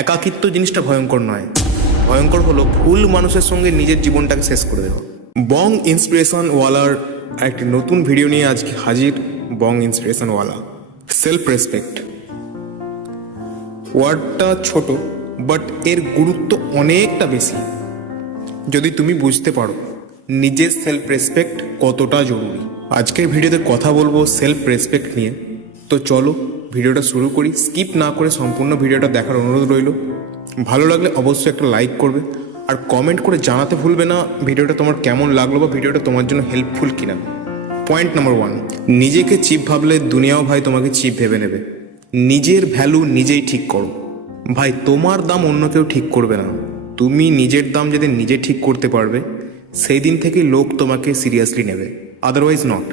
একাকিত্ব জিনিসটা ভয়ঙ্কর নয়, ভয়ঙ্কর হলো ভুল মানুষের সঙ্গে নিজের জীবনটাকে শেষ করে দেওয়া। বং ইন্সপিরেশন ওয়ালার একটি নতুন ভিডিও নিয়ে আজকে হাজির। বং ইন্সপিরেশন ওয়ালা, সেলফ রেসপেক্ট ওয়ার্ডটা ছোট, বাট এর গুরুত্ব অনেকটা বেশি যদি তুমি বুঝতে পারো নিজের সেলফ রেসপেক্ট কতটা জরুরি। আজকের ভিডিওতে কথা বলবো সেলফ রেসপেক্ট নিয়ে। তো চলো ভিডিওটা শুরু করি। স্কিপ না করে সম্পূর্ণ ভিডিওটা দেখার অনুরোধ রইল। ভালো লাগলে অবশ্যই একটা লাইক করবে আর কমেন্ট করে জানাতে ভুলবে না ভিডিওটা তোমার কেমন লাগলো বা ভিডিওটা তোমার জন্য হেল্পফুল কিনা। পয়েন্ট নাম্বার 1, নিজেকে চিপ ভাবলে দুনিয়াও ভাই তোমাকে চিপ ভেবে নেবে। নিজের ভ্যালু নিজেই ঠিক করো ভাই, তোমার দাম অন্য কেউ ঠিক করবে না। তুমি নিজের দাম যেদিন নিজে ঠিক করতে পারবে সেই দিন থেকে লোক তোমাকে সিরিয়াসলি নেবে, আদারওয়াইজ নট।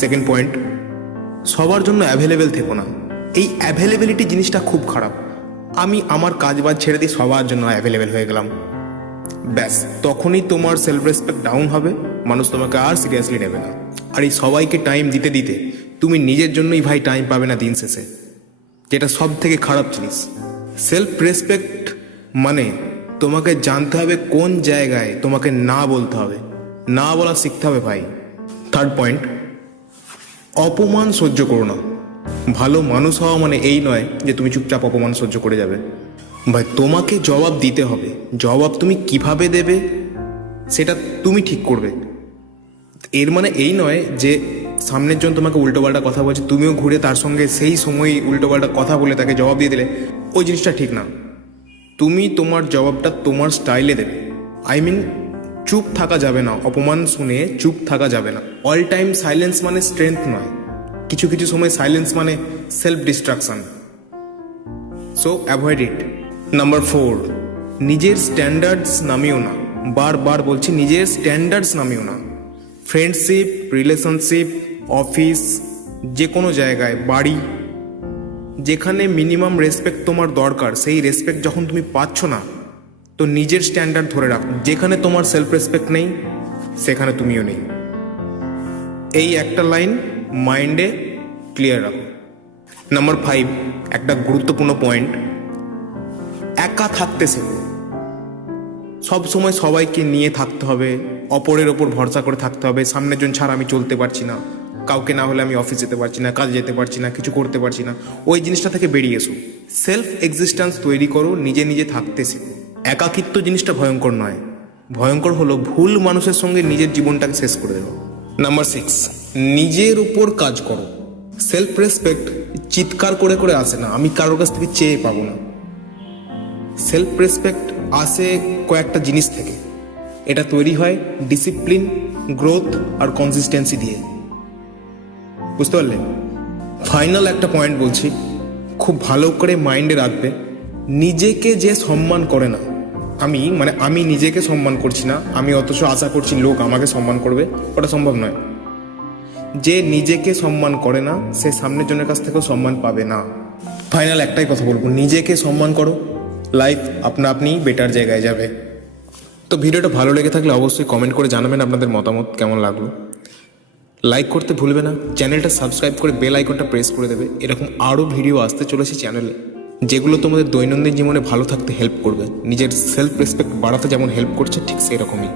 সেকেন্ড পয়েন্ট, সবার জন্য অ্যাভেলেবেল থেকো না। এই অ্যাভেলেবিলিটি জিনিসটা খুব খারাপ। আমি আমার কাজ বাজ ছেড়ে দিয়ে সবার জন্য অ্যাভেলেবেল হয়ে গেলাম, ব্যাস তখনই তোমার সেলফ রেসপেক্ট ডাউন হবে, মানুষ তোমাকে আর সিরিয়াসলি নেবে না। আর এই সবাইকে টাইম দিতে দিতে তুমি নিজের জন্যই ভাই টাইম পাবে না দিন শেষে, যেটা সব থেকে খারাপ জিনিস। সেলফ রেসপেক্ট মানে তোমাকে জানতে হবে কোন জায়গায় তোমাকে না বলতে হবে, না বলা শিখতে হবে ভাই। থার্ড পয়েন্ট, অপমান সহ্য করো না। ভালো মানুষ হওয়া মানে এই নয় যে তুমি চুপচাপ অপমান সহ্য করে যাবে ভাই, তোমাকে জবাব দিতে হবে। জবাব তুমি কিভাবে দেবে সেটা তুমি ঠিক করবে। এর মানে এই নয় যে সামনের জন তোমাকে উল্টোপাল্টা কথা বলছে, তুমিও ঘুরে তার সঙ্গে সেই সময় উল্টোপাল্টা কথা বলে তাকে জবাব দিয়ে দিলে, ওই জিনিসটা ঠিক না। তুমি তোমার জবাবটা তোমার স্টাইলে দেবে। আই মিন চুপ থাকা যাবে না, অপমান শুনে চুপ থাকা যাবে না। অল টাইম সাইলেন্স মানে স্ট্রেংথ নয়, কিছু কিছু সময় সাইলেন্স মানে self destruction. So avoid it. Number 4, নিজের স্ট্যান্ডার্ডস নামিও না। বারবার বলছি, নিজের স্ট্যান্ডার্ডস নামিও না। ফ্রেন্ডশিপ, রিলেশনশিপ, অফিস, যে কোনো জায়গায়, বাড়ি, যেখানে মিনিমাম রেসপেক্ট তোমার দরকার, সেই রেসপেক্ট যখন তুমি পাচ্ছ না তো নিজের স্ট্যান্ডার্ড ধরে রাখো। যেখানে তোমার সেলফ রেসপেক্ট নেই সেখানে তুমিও নেই। এই একটা লাইন মাইন্ডে ক্লিয়ার রাখো। নাম্বার 5, একটা গুরুত্বপূর্ণ পয়েন্ট, একা থাকতে শেখো। সব সময় সবাইকে নিয়ে থাকতে হবে, অপরের ওপর ভরসা করে থাকতে হবে। সামনের জন ছাড়া আমি চলতে পারছি না, কাউকে না হলে আমি অফিস যেতে পারছি না, কাজে যেতে পারছি না, কিছু করতে পারছি না। ওই জিনিসটা থেকে বেরিয়ে এসো, সেলফ এক্সিস্টেন্স তৈরি করো, নিজে নিজে থাকতে শেখো। একাকিত্ব জিনিসটা ভয়ঙ্কর নয়, ভয়ঙ্কর হলো ভুল মানুষের সঙ্গে নিজের জীবনটাকে শেষ করে দেওয়া। নাম্বার 6, নিজের উপর কাজ করো। সেলফ রেসপেক্ট চিৎকার করে করে আসে না, আমি কারোর কাছ থেকে চেয়ে পাবো না। সেলফ রেসপেক্ট আসে কয়েকটা জিনিস থেকে। এটা তৈরি হয় ডিসিপ্লিন, গ্রোথ আর কনসিস্টেন্সি দিয়ে। বুঝতে পারলে? ফাইনাল একটা পয়েন্ট বলছি, খুব ভালো করে মাইন্ডে রাখবে। নিজেকে যে সম্মান করে না, আমি নিজেকে সম্মান করছি না, আমি অথচ আশা করছি লোক আমাকে সম্মান করবে, ওটা সম্ভব নয়। যে নিজেকে সম্মান করে না সে সামনের জনের কাছ থেকেও সম্মান পাবে না। ফাইনাল একটাই কথা বলবো, নিজেকে সম্মান করো, লাইফ আপনা আপনি বেটার জায়গায় যাবে। তো ভিডিওটা ভালো লেগে থাকলে অবশ্যই কমেন্ট করে জানাবেন আপনাদের মতামত কেমন লাগলো। লাইক করতে ভুলবে না, চ্যানেলটা সাবস্ক্রাইব করে বেল আইকনটা প্রেস করে দেবে। এরকম আরও ভিডিও আসতে চলেছে চ্যানেলে, যেগুলো তোমাদের দৈনন্দিন জীবনে ভালো থাকতে হেল্প করবে, নিজের সেলফ রেসপেক্ট বাড়াতে যেমন হেল্প করছে ঠিক সেই রকমই।